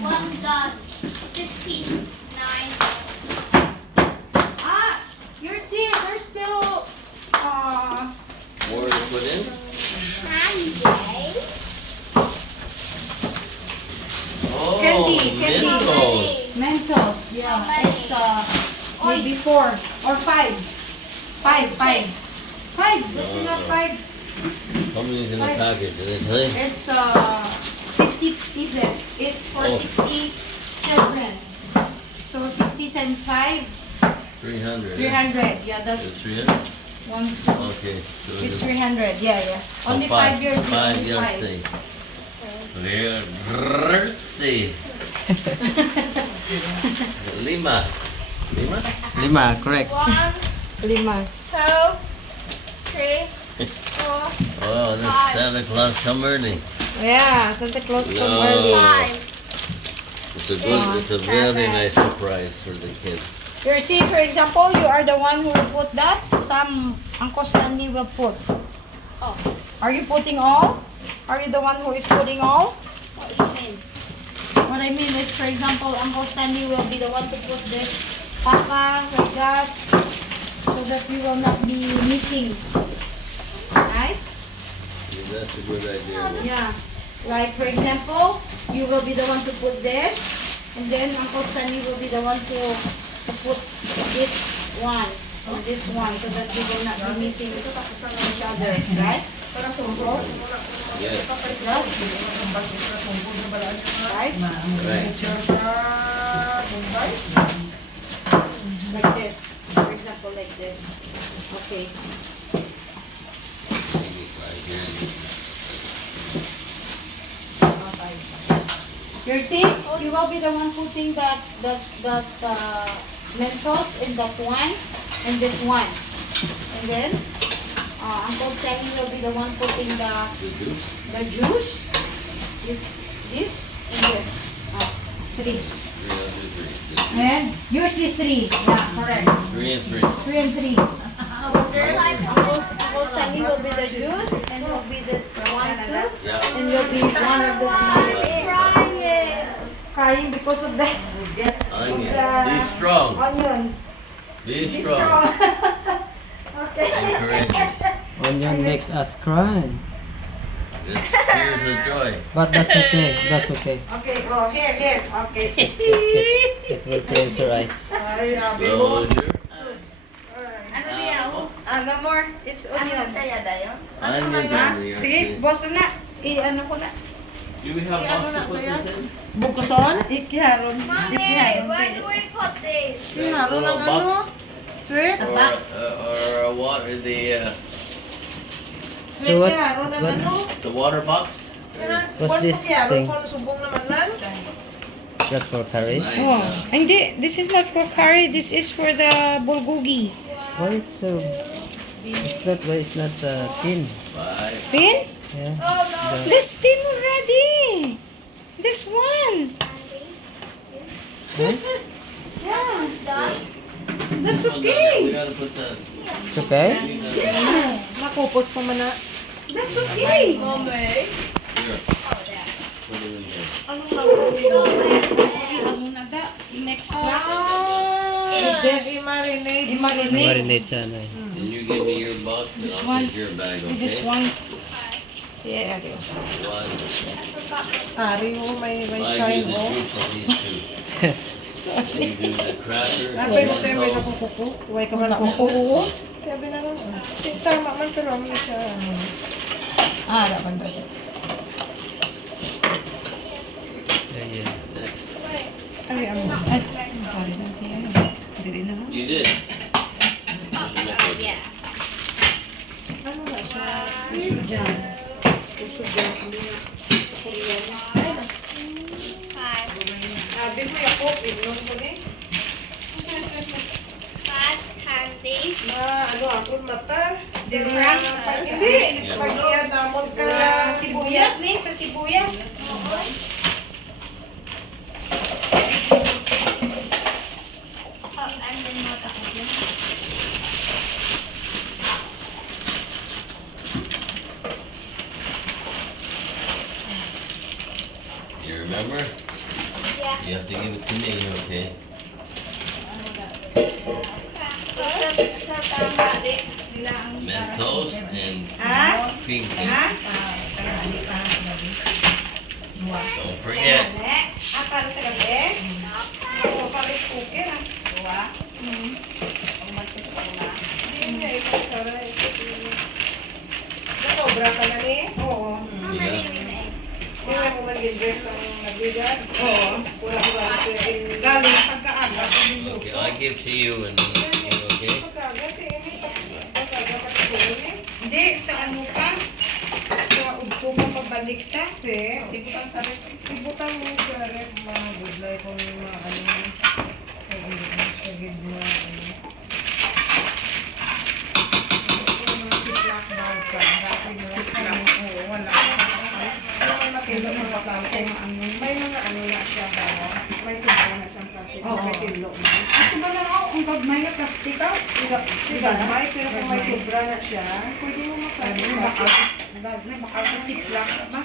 One done. 59. You're see, there's still More to put in? Candy. Oh, Candy. Mentos. Mentos. Yeah, it's maybe 4 or 5. 5. That's enough. 5. How many is in the Five. package? Did they tell you? It's 50 pieces. It's for 60 children. So 60 times 5, 300. 300. Yeah, It's that's 300? 1, 2. Okay. So It's 300. Yeah. so Only 5 years. 5 only years. 5. See. Lima. 5, correct. 1, 5. 2, 3, 4, Oh, this Five. Santa Claus come early. Yeah, Santa Claus come No. early. 5. It's a very nice surprise for the kids. You see, for example, you are the one who will put that. Some Uncle Stanley will put. Oh, Are you putting all? Are you the one who is putting all? what do you mean? What I mean is, for example, Uncle Stanley will be the one to put this papa like that, so that you will not be missing. Right? Yeah, that's a good idea. Yeah. Like for example, you will be the one to put this, and then Uncle Stanley will be the one to put this one or this one, so that you will not be missing each other. Right? Yes. Right? Right. Like this. For example, like this. Okay. You see, you will be the one putting that Mentos in that one and this one, and then Uncle Stanley will be the one putting the juice, this and this. 3. And you see 3. Yeah, correct. 3 and 3. 3 and 3. Uncle Stanley will be the juice, and will be this 1, 2, Yeah. and will be one of this one. Crying because of the Onion. Be strong. onion. Be Be strong. strong. Okay. And courageous. Onion makes us cry. It's tears of joy. But that's okay. That's okay. Okay, go. Here. Okay. It will cleanse your eyes. Sorry, Abi mo. Closure. No more. It's onion. Onions Ha? on the Sige, boss na. I-ano ko na. Do we have box to put this in? Bukoson? Ikiharon. Mommy, where do we put this? Ikiharon ng box? ano? Sweet? Or what is So what? the water box? What's this thing? Subong naman lang. Is that for curry? Nice. Oh, hindi. This is not for curry. This is for the bulgogi. Why is so? It's not. Why it's not thin? Bye. Pin? Yeah. This thin already. This one. Huh? Yeah. Done. That's We okay. gotta put the. It's okay. Yeah. Makupos pa man na. That's okay. Mommy. Here. Put it in here. Ano na da? Next na. This. I-marinate. Marinate siya na. And you give me your box and This I'll one. take your bag, okay? This one. Yeah. One. Ari mo may I sign do the mo. juice on these two. And you do the crackers. Napay mo and tayo may Mentos. nakukuko. Huwag ka man Wala ako. akong kuko. Sabi na lang. Tama man pero mo siya. Dapat ba siya? Yeah. Next. Ari ang Ay, sorry. Dili na lang. You did. Ano ba siya? Puso dyan. Puso dyan. Korean style. Sabi mo ako, inom ko ni. 5 candy. ano ako mata. Dili na. Hindi. Pag iyan namon ka. Sa sibuyas ni, sa sibuyas. You remember? You have to give it to me, okay? Sa tama din. Mentos and pink. Don't forget. Para sa gabi? Oo, para sa cookie na. Hindi, ito para ito. Sobra ka na ni? Oo. How many we make? Hindi mo mag-invest ang nagbigan? Oo. Wala ko Galing pagkaaga. Okay, I give to you and you okay? Hindi, sa ano ka? Sa ugpo mo pabalik ta. Ibutan sa rep. Ibutan mo sa rep, mga gudlay kung mga ano. Kung hindi mo sa gitna. Mga siplak bag ka. Siplak. Oo, wala. May makilo mga plastic. May mga ano na siya ba? May sobra na siyang plastic. May kilo na. Ako ba na ako? Ang gagmay na plastic ka? Diba? May, pero kung may sobra na siya, pwede mo makano. Bakal sa siplak ba?